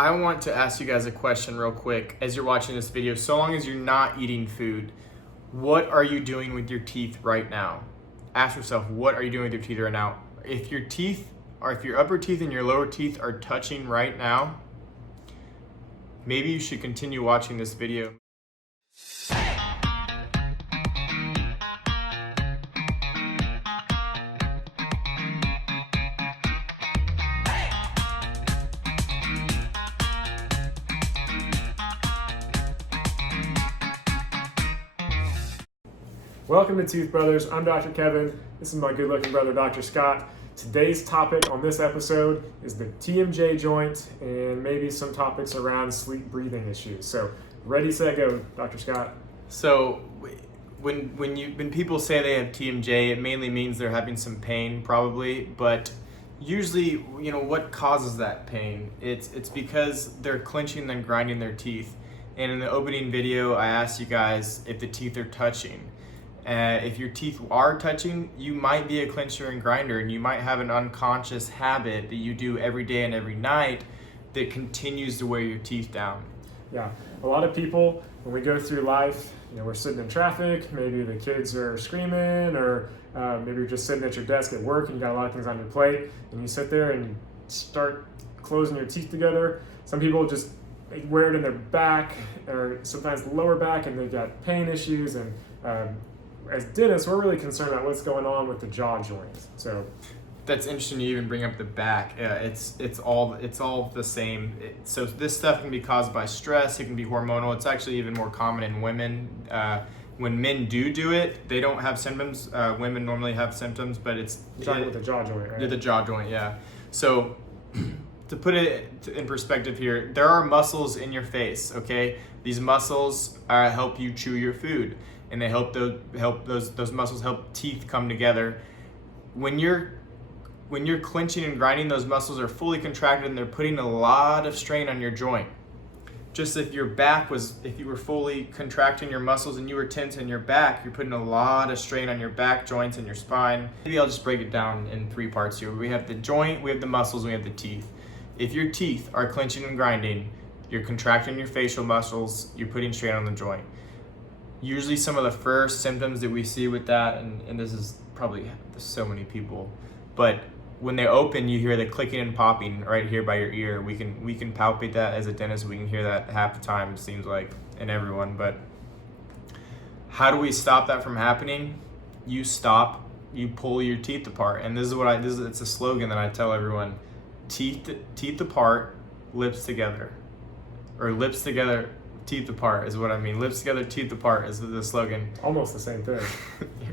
I want to ask you guys a question real quick as you're watching this video. So long as you're not eating food, what are you doing with your teeth right now? Ask yourself, what are you doing with your teeth right now? If your teeth, or if your upper teeth and your lower teeth are touching right now, maybe you should continue watching this video. Welcome to ToothBrothers. I'm Dr. Kevin. This is my good-looking brother, Dr. Scott. Today's topic on this episode is the TMJ joint and maybe some topics around sleep breathing issues. So, ready, set, go, Dr. Scott. So, when people say they have TMJ, it mainly means they're having some pain, probably. But usually, what causes that pain? It's because they're clenching and grinding their teeth. And in the opening video, I asked you guys if the teeth are touching. If your teeth are touching, you might be a clencher and grinder, and you might have an unconscious habit that you do every day and every night that continues to wear your teeth down. Yeah, a lot of people, when we go through life, we're sitting in traffic, maybe the kids are screaming, or maybe you're just sitting at your desk at work and you got a lot of things on your plate, and you sit there and you start closing your teeth together. Some people just wear it in their back, or sometimes the lower back, and they've got pain issues, and as dentists, we're really concerned about what's going on with the jaw joint. So that's interesting you even bring up the back. It's all the same. So this stuff can be caused by stress. It can be hormonal. It's actually even more common in women. When men do it, they don't have symptoms. Women normally have symptoms, but you're talking about the jaw joint, right? The jaw joint, yeah. So to put it in perspective here, there are muscles in your face. Okay, these muscles help you chew your food, and they help those muscles help teeth come together. When you're clenching and grinding, those muscles are fully contracted and they're putting a lot of strain on your joint. Just if you were fully contracting your muscles and you were tense in your back, you're putting a lot of strain on your back joints and your spine. Maybe I'll just break it down in 3 parts here. We have the joint, we have the muscles, we have the teeth. If your teeth are clenching and grinding, you're contracting your facial muscles, you're putting strain on the joint. Usually some of the first symptoms that we see with that, and this is probably so many people, but when they open, you hear the clicking and popping right here by your ear. We can palpate that as a dentist. We can hear that half the time, it seems like, in everyone. But how do we stop that from happening? You pull your teeth apart. And it's a slogan that I tell everyone. Teeth apart, lips together. Or lips together, teeth apart is what I mean. Lips together, teeth apart is the slogan. Almost the same thing.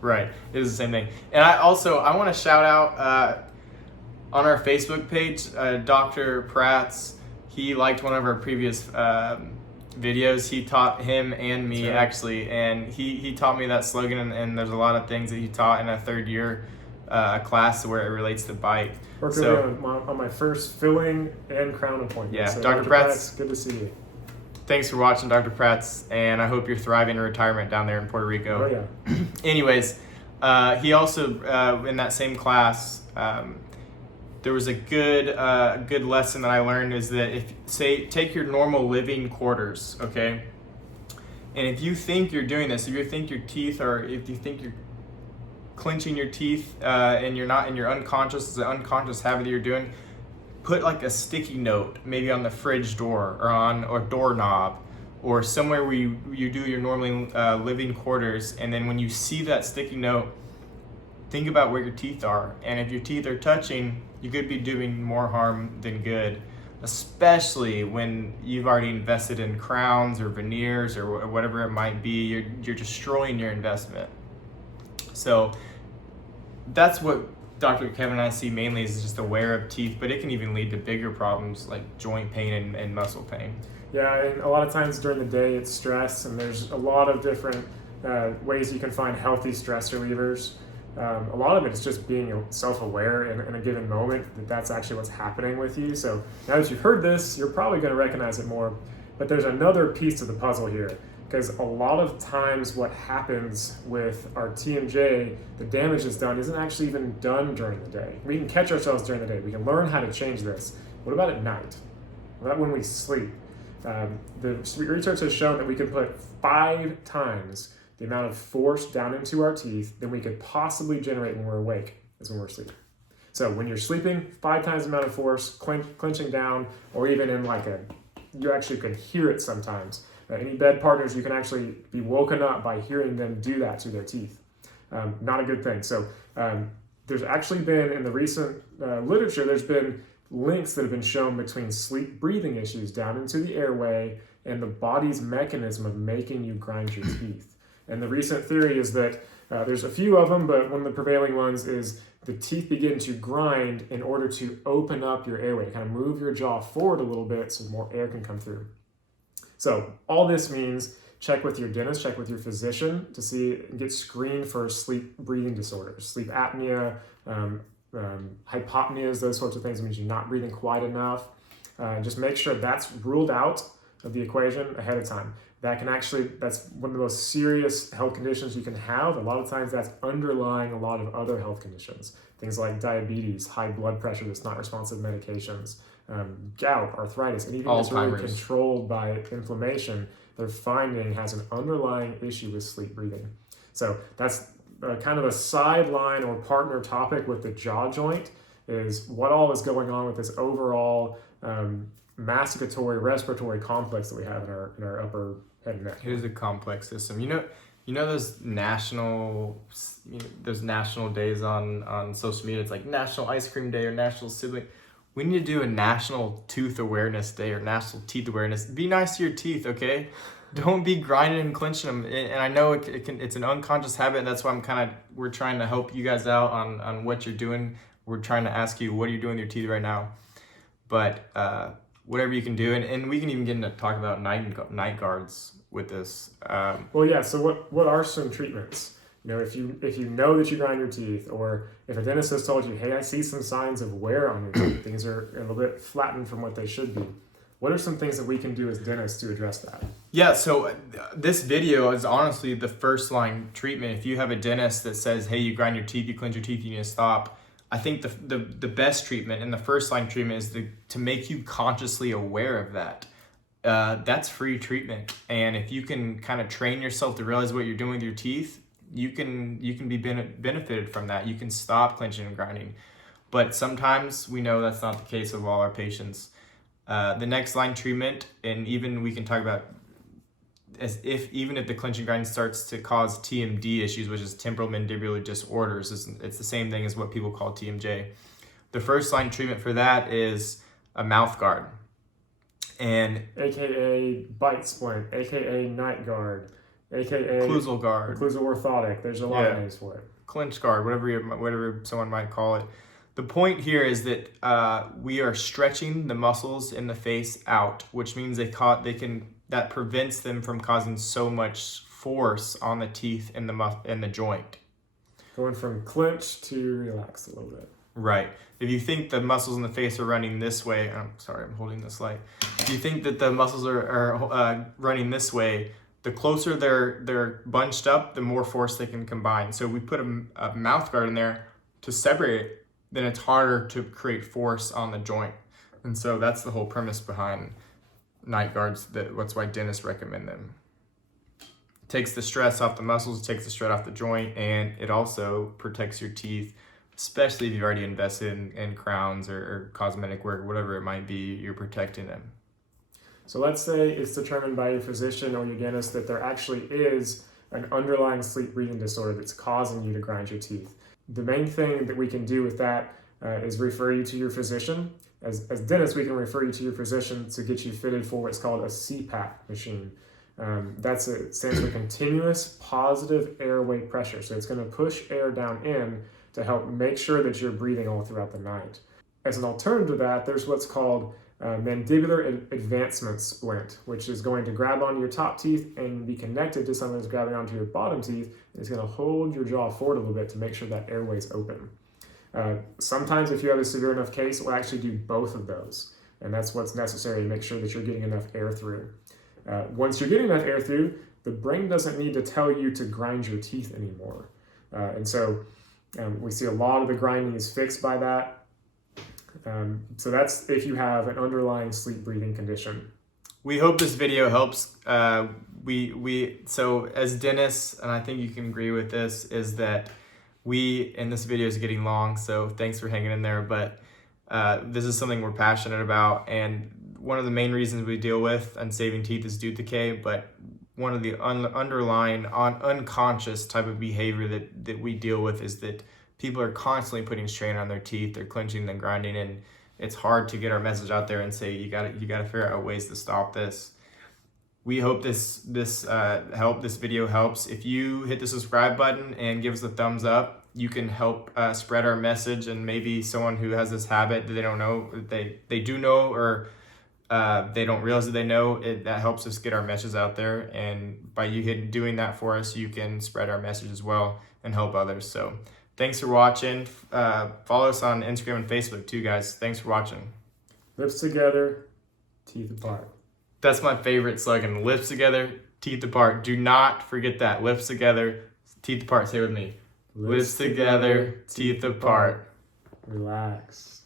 Right, it is the same thing. And I want to shout out on our Facebook page, Dr. Pratt's. He liked one of our previous videos. He taught him and me, actually, and he taught me that slogan, and there's a lot of things that he taught in a 3rd year class where it relates to bite. Worked on my first filling and crown appointment. Yeah, so Dr. Pratt's, good to see you. Thanks for watching, Dr. Pratt's, and I hope you're thriving in retirement down there in Puerto Rico. Oh, yeah. Anyways, he also, in that same class, there was a good lesson that I learned is that take your normal living quarters, okay? And if you think you're doing this, if you think you're clenching your teeth and you're not, and you're unconscious, it's an unconscious habit that you're doing, put like a sticky note maybe on the fridge door or doorknob or somewhere where you do your normally living quarters, and then when you see that sticky note, think about where your teeth are. And if your teeth are touching, you could be doing more harm than good, especially when you've already invested in crowns or veneers or whatever it might be. You're destroying your investment. So that's what Dr. Kevin and I see mainly, is just aware of teeth, but it can even lead to bigger problems like joint pain and muscle pain. Yeah, and a lot of times during the day it's stress, and there's a lot of different ways you can find healthy stress relievers. A lot of it is just being self-aware in a given moment that that's actually what's happening with you. So now that you've heard this, you're probably going to recognize it more. But there's another piece to the puzzle here, because a lot of times what happens with our TMJ, the damage that's done, isn't actually even done during the day. We can catch ourselves during the day. We can learn how to change this. What about at night? That when we sleep. The research has shown that we can put 5 times the amount of force down into our teeth than we could possibly generate when we're awake as when we're sleeping. So when you're sleeping, 5 times the amount of force, clenching down, or even in you actually can hear it sometimes. Any bed partners, you can actually be woken up by hearing them do that to their teeth. Not a good thing. So there's actually been, in the recent literature, there's been links that have been shown between sleep breathing issues down into the airway and the body's mechanism of making you grind your teeth. And the recent theory is that there's a few of them, but one of the prevailing ones is the teeth begin to grind in order to open up your airway, to kind of move your jaw forward a little bit so more air can come through. So all this means check with your dentist, check with your physician to see, get screened for sleep breathing disorders, sleep apnea, hypopneas, those sorts of things. It means you're not breathing quite enough. Just make sure that's ruled out of the equation ahead of time. That's one of the most serious health conditions you can have. A lot of times that's underlying a lot of other health conditions. Things like diabetes, high blood pressure that's not responsive to medications, gout, arthritis, anything that's really controlled by inflammation, they're finding has an underlying issue with sleep breathing. So that's kind of a sideline or partner topic with the jaw joint, is what all is going on with this overall masticatory respiratory complex that we have in our upper head and neck. It is a complex system. You know those national days on social media. It's like National Ice Cream Day or National Sibling. We need to do a National Tooth Awareness Day or National Teeth Awareness. Be nice to your teeth, okay? Don't be grinding and clenching them. And I know it's an unconscious habit. And that's why we're trying to help you guys out on what you're doing. We're trying to ask you, what are you doing with your teeth right now? But whatever you can do, and we can even get into talk about night guards with this. So what are some treatments? If you know that you grind your teeth, or if a dentist has told you, hey, I see some signs of wear on your teeth, things are a little bit flattened from what they should be. What are some things that we can do as dentists to address that? Yeah, so this video is honestly the first line treatment. If you have a dentist that says, hey, you grind your teeth, you clench your teeth, you need to stop, I think the best treatment and the first line treatment is to make you consciously aware of that. That's free treatment. And if you can kind of train yourself to realize what you're doing with your teeth, you can be benefited from that. You can stop clenching and grinding. But sometimes we know that's not the case of all our patients. The next line treatment, and even we can talk about even if the clenching grind starts to cause TMD issues, which is temporomandibular disorders, it's the same thing as what people call TMJ. The first line treatment for that is a mouth guard. And AKA bite splint, AKA night guard, AKA occlusal guard, occlusal orthotic. There's a lot of names for it. Clench guard, whatever someone might call it. The point here is that we are stretching the muscles in the face out, which means that prevents them from causing so much force on the teeth and the joint. Going from clench to relax a little bit. Right. If you think the muscles in the face are running this way, I'm holding this light. If you think that the muscles are running this way, the closer they're bunched up, the more force they can combine. So we put a mouth guard in there to separate it, then it's harder to create force on the joint. And so that's the whole premise behind night guards. That's why dentists recommend them. It takes the stress off the muscles, it takes the stress off the joint, and it also protects your teeth, especially if you've already invested in crowns or cosmetic work, whatever it might be, you're protecting them. So let's say it's determined by your physician or your dentist that there actually is an underlying sleep breathing disorder that's causing you to grind your teeth. The main thing that we can do with that is refer you to your physician. As dentists, we can refer you to your physician to get you fitted for what's called a CPAP machine. It stands for continuous positive airway pressure. So it's going to push air down in to help make sure that you're breathing all throughout the night. As an alternative to that, there's what's called mandibular advancement splint, which is going to grab onto your top teeth and be connected to something that's grabbing onto your bottom teeth, and it's going to hold your jaw forward a little bit to make sure that airway is open. Sometimes if you have a severe enough case, it will actually do both of those, and that's what's necessary to make sure that you're getting enough air through. Once you're getting enough air through, the brain doesn't need to tell you to grind your teeth anymore. And so we see a lot of the grinding is fixed by that. So that's if you have an underlying sleep breathing condition. We hope this video helps. So as dentists, and I think you can agree with this, is that and this video is getting long, so thanks for hanging in there, but this is something we're passionate about, and one of the main reasons we deal with unsaving teeth is tooth decay, but one of the underlying unconscious type of behavior that we deal with is that people are constantly putting strain on their teeth, they're clenching and grinding, and it's hard to get our message out there and say you gotta figure out ways to stop this. We hope this video helps. If you hit the subscribe button and give us a thumbs up, you can help spread our message, and maybe someone who has this habit that they don't know, they do know, or they don't realize that they know, that helps us get our message out there. And by you doing that for us, you can spread our message as well and help others. So thanks for watching. Follow us on Instagram and Facebook too, guys. Thanks for watching. Lips together, teeth apart. That's my favorite slogan. Lips together, teeth apart. Do not forget that. Lips together, teeth apart. Say it with me. Lips together, teeth apart. Relax.